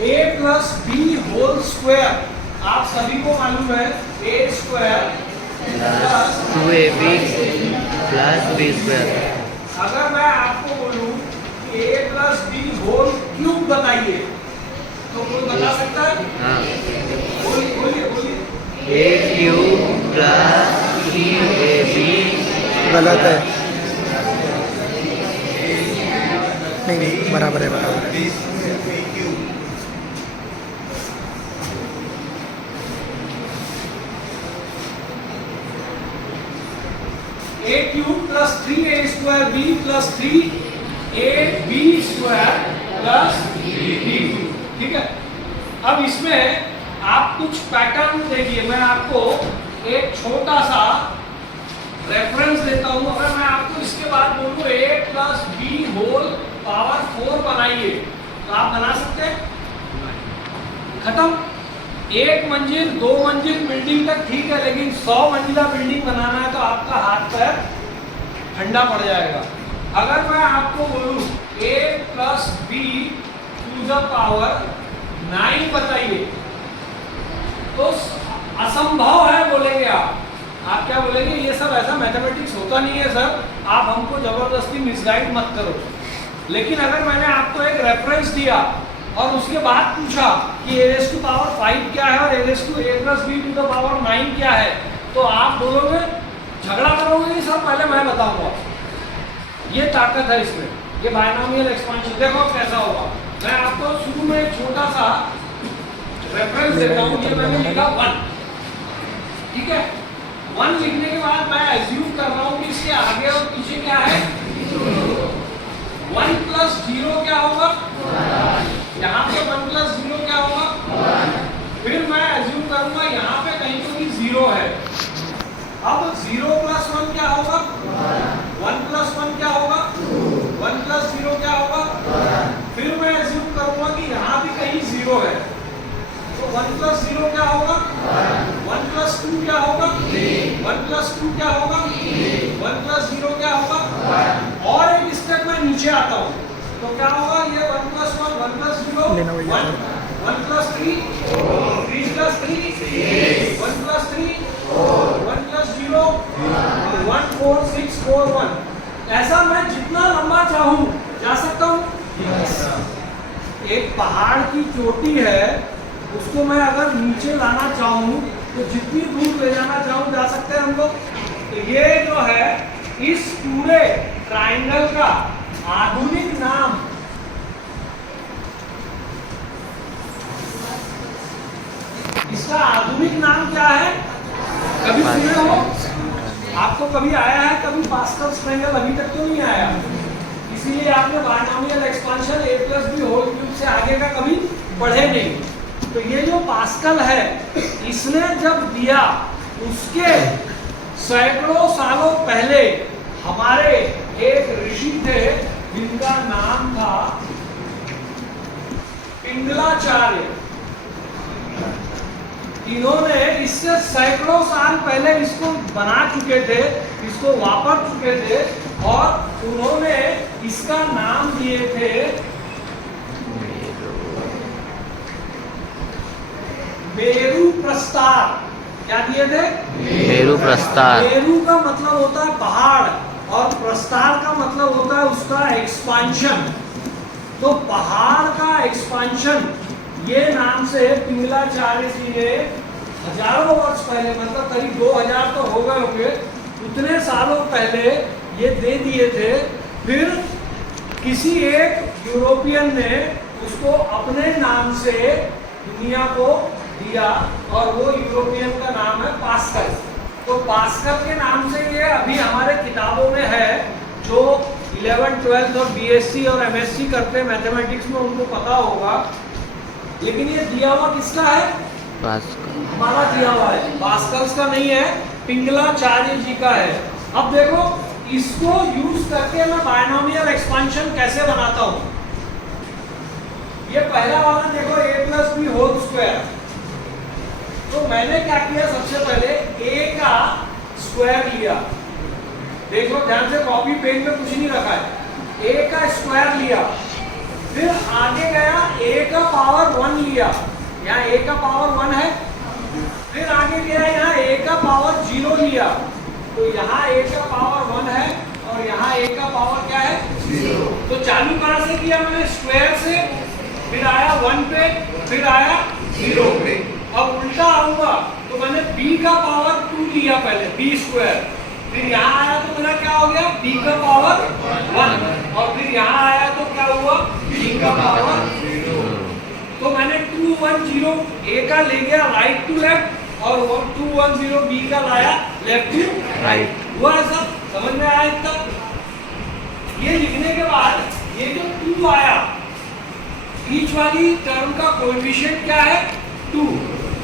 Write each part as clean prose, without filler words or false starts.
ए plus B whole square, आप सभी को मालूम है A square plus 2ab plus B square. अगर मैं आपको बोलूं A plus B whole cube बताइए तो कोई बता सकता है? हाँ, बोलिए बोलिए बोलिए। A cube plus 3ab। गलत है, नहीं नहीं बराबर है, बराबर है। A cube plus 3a square B plus 3ab square plus B, ठीक है। अब इसमें आप कुछ पैटर्न देखिए, मैं आपको एक छोटा सा रेफरेंस देता हूं। अगर मैं आपको इसके बाद बोलूं a plus B whole power 4 बनाइए तो आप बना सकते हैं? खत्म। एक मंजिल 2 मंजिल बिल्डिंग तक ठीक है, लेकिन 100 मंजिला बिल्डिंग बनाना है तो आपका हाथ पैर ठंडा पड़ जाएगा। अगर मैं आपको बोलूं a plus b to the power 9 बताइए तो असंभव है बोलेंगे आप क्या बोलेंगे? ये सब ऐसा मैथमेटिक्स होता नहीं है सर, आप हमको जबरदस्ती मिसगाइड मत करो। लेकिन अगर मैंने आपको एक रेफरेंस दिया और उसके बाद पूछा कि a रेज़ टू पावर 5 क्या है और a raise to a plus b to the power 9 क्या है, तो आप बोलोगे, झगड़ा करोगे कि सर पहले मैं बताऊंगा। ये ताकत है इसमें, ये बायनॉमियल एक्सपेंशन। देखो कैसा होगा। मैं आपको शुरू में एक छोटा सा रेफरेंस देता हूँ। ये मैंने लिखा 1, ठीक है। 1 लिखने के बाद मैं एज्यूम कर रहा हूँ कि इसके आगे और पीछे क्या है। 1 प्लस 0 क्या होगा? यहाँ पे 1 प्लस 0 क्या होगा? फिर मैं एज्यूम करूंगा यहाँ पे कहीं तो भी 0 है। अब 0 प्लस 1 क्या होगा? 1 प्लस 1 क्या होगा? 1 प्लस 0 क्या होगा? फिर मैं एज्यूम करूंगा कि यहाँ भी कहीं 0 है, तो 1 प्लस 0 क्या होगा? 1 प्लस 2 क्या होगा? 1 प्लस 2 क्या होगा? 1 प्लस 0 क्या होगा? और एक स्टेप मैं नीचे आता हूँ तो क्या होगा? ये 1 plus 1, 1 plus 0, 1 plus 3, 3 plus 3, 1 plus 3, 1 plus 0, 1 4 6 4 1। ऐसा मैं जितना लंबा चाहूँ जा सकता हूँ। एक पहाड़ की चोटी है, उसको मैं अगर नीचे लाना चाहूँ तो जितनी दूर ले जाना चाहूँ जा सकते हैं हम लोग। तो ये जो है इस पूरे ट्राइंगल का आधुनिक नाम, इसका आधुनिक नाम क्या है? कभी सुने हो? आपको कभी आया है कभी पास्कल्स ट्रायंगल? अभी तक तो नहीं आया, इसीलिए आपने binomial expansion a plus B whole cube से आगे का कभी पढ़े नहीं। तो ये जो पास्कल है, इसने जब दिया उसके सैकड़ों सालों पहले हमारे एक ऋषि थे जिनका नाम था पिंगलाचार्य। इन्होंने इससे सैकड़ों साल पहले इसको बना चुके थे, इसको वापर चुके थे और उन्होंने इसका नाम दिए थे मेरू प्रस्तार। क्या दिए थे? मेरू प्रस्तार। मेरू का मतलब होता है पहाड़ और प्रस्तार का मतलब होता है उसका एक्सपांशन। तो पहाड़ का एक्सपांशन, ये नाम से पिंगलाचार्य जी ने हजारों वर्ष पहले, मतलब करीब 2000 तो हो गए होंगे, उतने सालों पहले ये दे दिए थे। फिर किसी एक यूरोपियन ने उसको अपने नाम से दुनिया को दिया और वो यूरोपियन का नाम है पास्कल। तो पास्कल के नाम से ये अभी हमारे किताबों में है। जो 11th 12th और बीएससी और एमएससी करते हैं मैथमेटिक्स में उनको पता होगा। लेकिन ये दिया हुआ किसका है? पास्कल। हमारा दिया हुआ है, पास्कल्स का नहीं है, पिंगलाचार्य जी का है। अब देखो इसको यूज करके मैं बायनॉमियल एक्सपेंशन कैसे बनाता हूं। ये पहला वाला देखो a plus B whole square. तो मैंने क्या किया, सबसे पहले a का स्क्वायर लिया। देखो ध्यान से, कॉपी पेन में कुछ नहीं रखा है। a का स्क्वायर लिया फिर आगे गया a का पावर 1 लिया, यहाँ a का पावर 1 है। फिर आगे गया यहाँ a का पावर 0 लिया, तो यहाँ a का पावर 1 है और यहाँ a का पावर क्या है 0। तो चालू कहाँ से किया मैंने, स्क्वायर से, फिर आया 1 पे, फिर आया 0 पे। अब उल्टा आऊंगा तो मैंने b का पावर 2 लिया पहले, b स्क्वायर, फिर यहाँ आया तो मेरा क्या हो गया b का पावर 1, और फिर यहाँ आया तो क्या हुआ b का पावर 0। तो मैंने 2 1 0 a का ले गया राइट टू लेफ्ट और 2 1 0 b का लाया लेफ्ट टू राइट। हुआ ऐसा, समझ में आया इतना? ये लिखने के बाद ये जो 2 आया, बीच वाली टर्म का कोएफिशिएंट क्या है 2,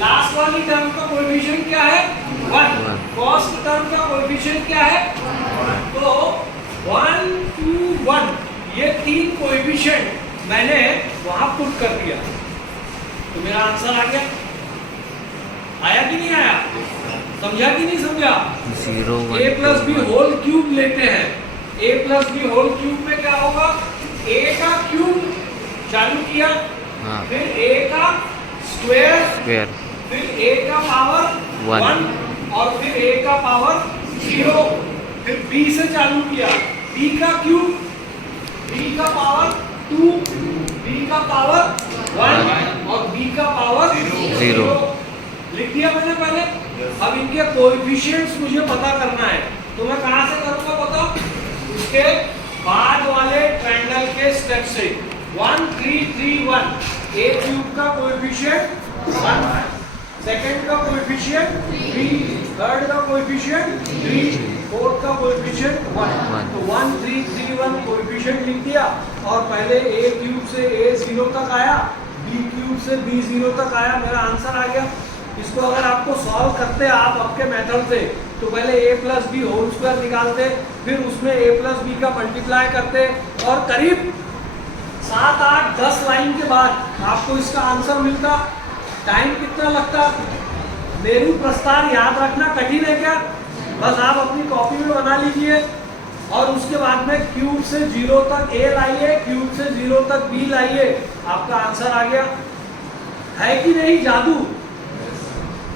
लास्ट वाली टर्म का कोएफिशिएंट क्या है 1, कॉस्ट टर्म का कोएफिशिएंट क्या है 1। तो 1 2 1 ये 3 कोएफिशिएंट मैंने वहां पुट कर दिया, तो मेरा आंसर आ गया। आया कि नहीं आया, समझा कि नहीं समझा? 0 a plus B whole cube लेते हैं, a plus B whole cube में क्या होगा, a का क्यूब चालू किया, हाँ। फिर a का स्क्वायर, फिर a का पावर 1 और फिर a का पावर 0, फिर b से चालू किया, b का क्यूब, b का पावर 2, b का पावर 1 और b का पावर 0 लिख दिया मैंने पहले। अब इनके कोएफिशिएंट्स मुझे पता करना है, तो मैं कहां से करूंगा पता, उसके बाद वाले ट्रायंगल के स्टेप से। 1 3 3 1 a क्यूब का कोएफिशिएंट 1, सेकंड का कोएफिशिएंट 3, थर्ड का कोएफिशिएंट 3, फोर्थ का कोएफिशिएंट 1। तो 1 3 3 1 कोएफिशिएंट लिख दिया, और पहले a क्यूब से a 0 तक आया, b क्यूब से b 0 तक आया, मेरा आंसर आ गया। इसको अगर आपको सॉल्व करते आप आपके मेथड से, तो पहले a plus B whole square निकालते, फिर उसमें a प्लस बी का मल्टीप्लाई करते, और करीब 7 8 10 लाइन के बाद आपको इसका आंसर मिलता। टाइम कितना लगता? मेरू प्रस्तार याद रखना कठिन है क्या? बस आप अपनी कॉपी में बना लीजिए, और उसके बाद में क्यूब से 0 तक a लाइए, क्यूब से 0 तक b लाइए, आपका आंसर आ गया। है कि नहीं जादू?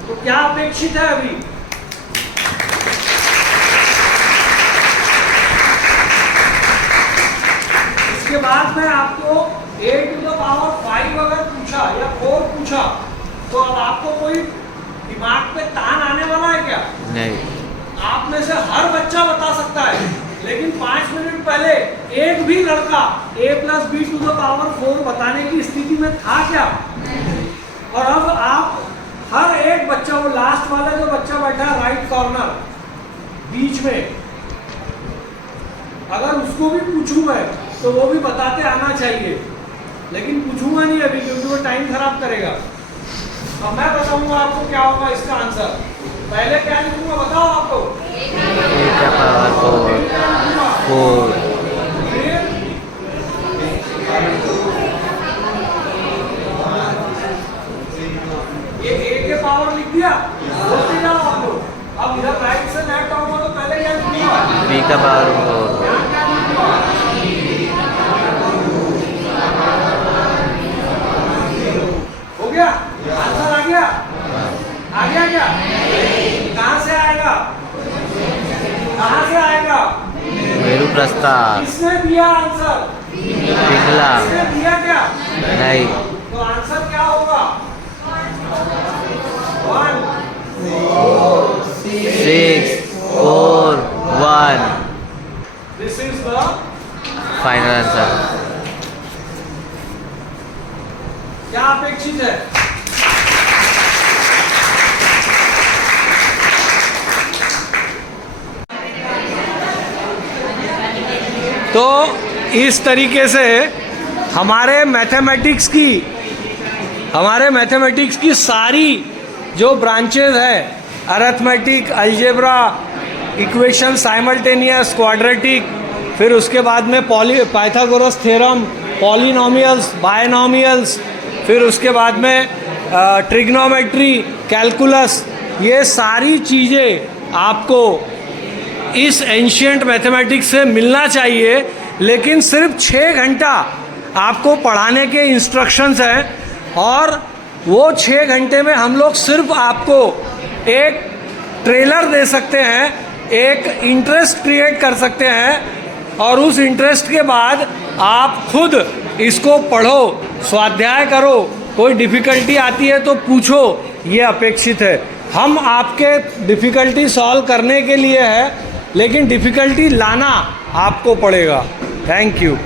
तो क्या अपेक्षित है अभी? इसके बाद में आपको a टू द पावर 5 अगर पूछा या 4 पूछा, तो अब आपको कोई दिमाग पे तान आने वाला है क्या? नहीं। आप में से हर बच्चा बता सकता है, लेकिन 5 मिनट पहले एक भी लड़का a plus b to the power 4 बताने की स्थिति में था क्या? और अब आप हर एक बच्चा, वो लास्ट वाला जो बच्चा बैठा है राइट कॉर्नर बीच में, अगर उसको भी पूछूं मैं तो वो भी बताते आना चाहिए, लेकिन पूछूंगा नहीं अभी क्योंकि वो टाइम खराब करेगा। अब मैं बताऊंगा आपको क्या होगा इसका आंसर। पहले क्या लिखूंगा बताओ आपको, a का पावर 4, ये a के पावर लिख दिया, बोलते जाओ आप लोग। अब इधर राइट से लेफ्ट आऊंगा तो पहले क्या लिखूंगा, b का पावर 4, यहाँ क्या लिखूंगा, हो गया आंसर आ गया। आ गया क्या? कहाँ से आएगा, कहाँ से आएगा? मेरू प्रस्तार। किसने दिया आंसर? पिघला। किसने दिया क्या? नहीं। तो आंसर क्या होगा? 1 6 4 1 this is the final answer. क्या अपेक्षित है? तो इस तरीके से हमारे मैथमेटिक्स की सारी जो ब्रांचेज है, arithmetic, algebra, equation simultaneous, quadratic, फिर उसके बाद में पाइथागोरस थ्योरम, पॉलिनोमियल्स, बायनोमियल्स, फिर उसके बाद में ट्रिग्नोमेट्री, कैलकुलस, ये सारी चीज़ें आपको इस एंशिएंट मैथमेटिक्स से मिलना चाहिए। लेकिन सिर्फ 6 घंटा आपको पढ़ाने के इंस्ट्रक्शंस हैं और वो 6 घंटे में हम लोग सिर्फ आपको एक ट्रेलर दे सकते हैं, एक इंटरेस्ट क्रिएट कर सकते हैं और उस इंटरेस्ट के बाद आप खुद इसको पढ़ो, स्वाध्याय करो, कोई डिफ़िकल्टी आती है तो पूछो, ये अपेक्षित है। हम आपके डिफ़िकल्टी सॉल्व करने के लिए है, लेकिन डिफ़िकल्टी लाना आपको पड़ेगा। Thank you.